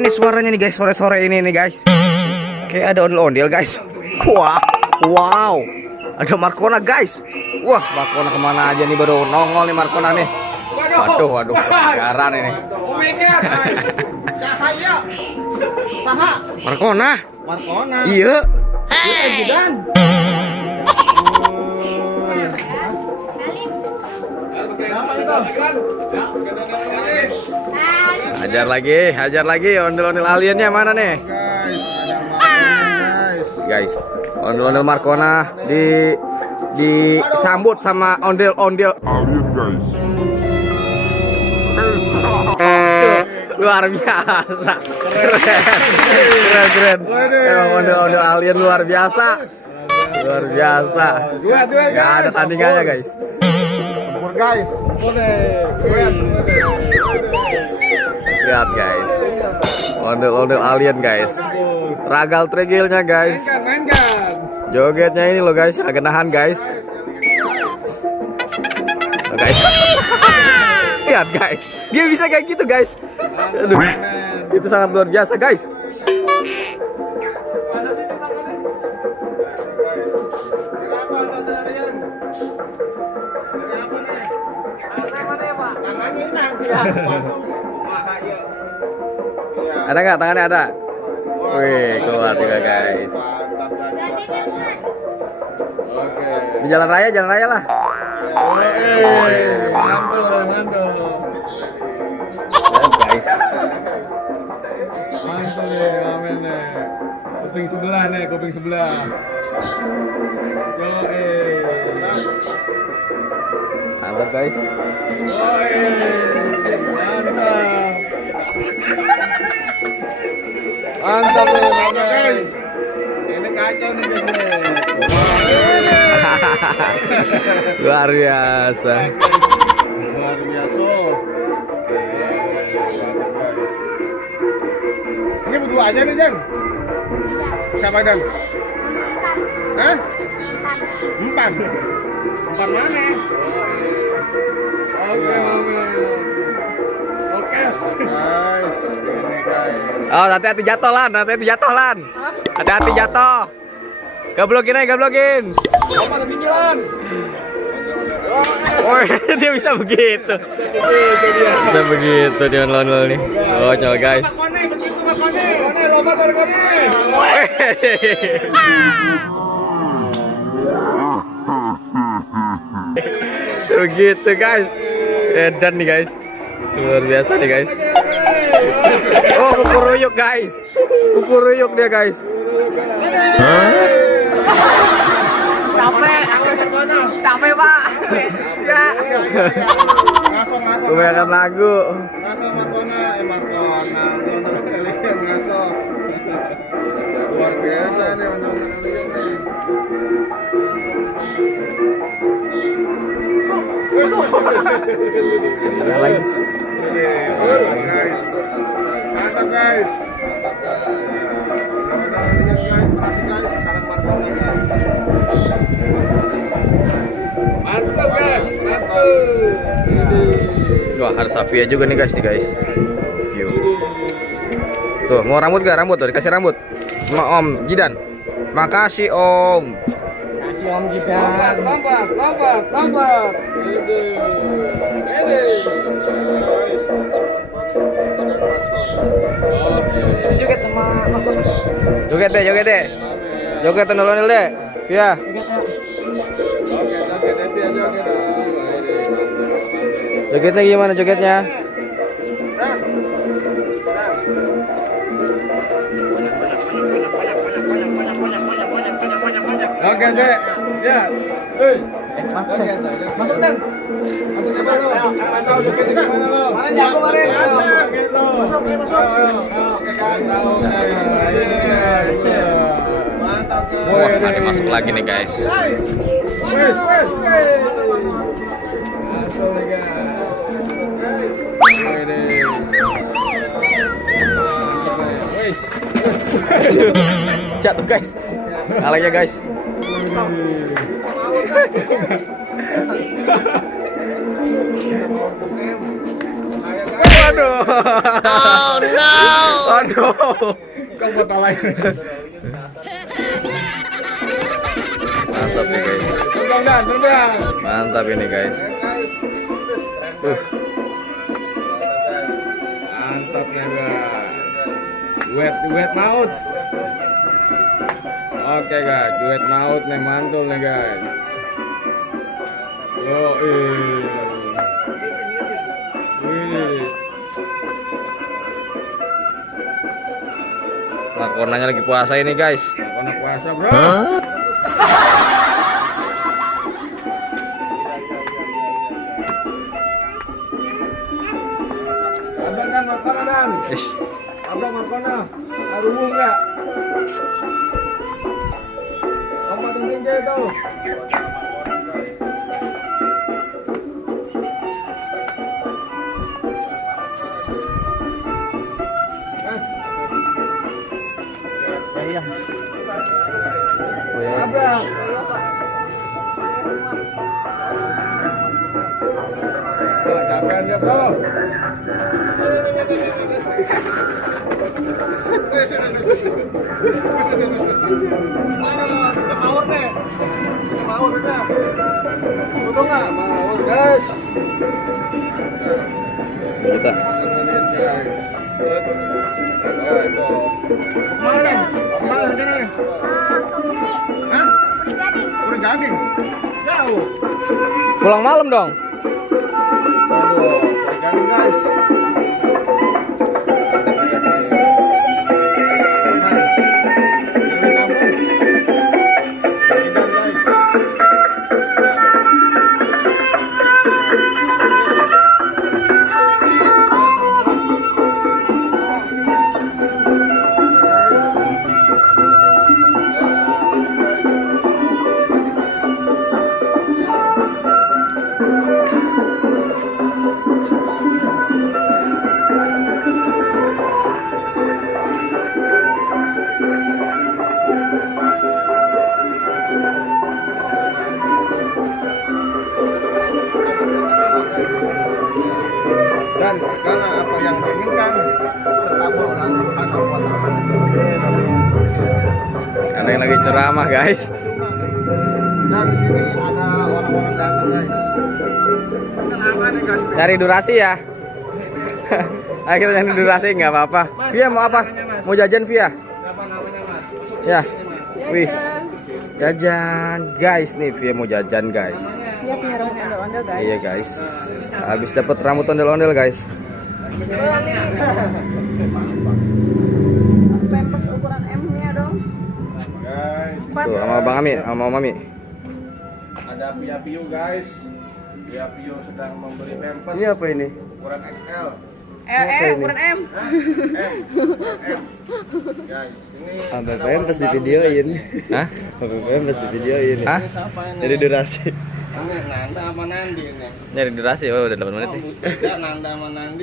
nih suaranya nih guys, sore-sore ini nih guys. Kayak ada ondel-ondel guys. Wah, wow. Ada Marcona guys. Wah, Marcona kemana aja nih, baru nongol nih Marcona nih. Waduh, garan ini. Marcona. Iya. Hajar lagi ondel-ondel aliennya mana nih? Guys, ondel-ondel Marcona disambut sama ondel-ondel alien guys. Luar biasa. Keren. Ondel-ondel alien luar biasa. Gak ada tandingannya guys. Lihat guys, ondel-ondel alien guys, ragal tregilnya guys, jogetnya ini loh guys, agak nahan guys. Guys, lihat guys, dia bisa kayak gitu guys. Aduh, itu sangat luar biasa guys. Ada nggak tangannya ada? Wih, keluar juga guys. Di jalan raya lah. Guys. Mantul nih, amin nih. Kuping sebelah. Mantap guys. Mantap guys. Ini kacau nih guys. Luar biasa. Ini berdua aja nih, Jang. Siapa, Jang? Hah? Empat mana? Oke, guys. Ini guys. Oh, hati-hati jatuh lan. Hati-hati jatuh. Gablokin. Oh, dia bisa begitu. Bisa begitu dia lon nih. Konyol guys. Begitu guys. Edan nih guys. Luar biasa nih guys. Oh, kukuruyuk guys. Kukuruyuk dia guys. Capek pak. Ya. Kebanyakan lagu. Marcona. Ngaso. Luar biasa nih guys. Mantap guys. Sekarang Marcona guys. Mantap guys. Wah, ada Safia juga nih guys View. Tuh, mau rambut gak? Rambut tuh, dikasih rambut sama Om Jidan. Makasih Om. Lompat. Joget deh. Joget ondel-ondel deh. Ya. Jogetnya gimana jogetnya? Oke, Dek. Ya. Masuk Dan. Mana jago kemarin? Wah, ada masuk lagi nih guys. Wes. Masuk nih guys. Jatuh guys. Alanya guys. Waduh. Oh no. Waduh. Kau buat lain. Mantap nih guys. Terbang. Mantap ini guys. Mantap nih guys. Duet maut. Oke guys, duet maut nih mantul nih guys. Yo, Markonanya lagi puasa ini guys. Anak puasa bro. Abang kan Markona dan. Ish. Abang Markona. Aruh enggak? Kamu tungguin dia itu. Abang. Capean dia bro. Mau guys. Kita. Jauh. Pulang malam dong. Aduh, gading guys. Dan segala apa yang diinginkan terkabul oleh Subhanahu wa Ta'ala. Ada yang lagi ceramah guys. Dan di sini ada orang-orang datang guys. Kenapa nih guys? Cari durasi ya. Ayo kita cari durasi nggak apa-apa. Via mau apa? Mau jajan Via? Apa namanya mas? Ya. Wih. Jajan guys nih Via mau jajan guys. Dia punya rambut ondel-ondel guys. Iya guys. Habis dapat rambut ondel-ondel guys. Pampers ukuran M-nya dong. Guys, Tuh sama Bang Ami, sama Mami. ada Pia Piu guys. Pia Piu sedang membeli pampers Ini apa ini? ukuran XL. Ukuran M. M. M. Guys, ini Sampai PM pas di videoin. Hah? Sampai PM pas di videoin. Hah? siapa ini? Jadi durasi. Ini Nanda sama Nandi ini. Nyari durasi, oh udah 8 menit Oh, nih. beda Nanda sama Nandi.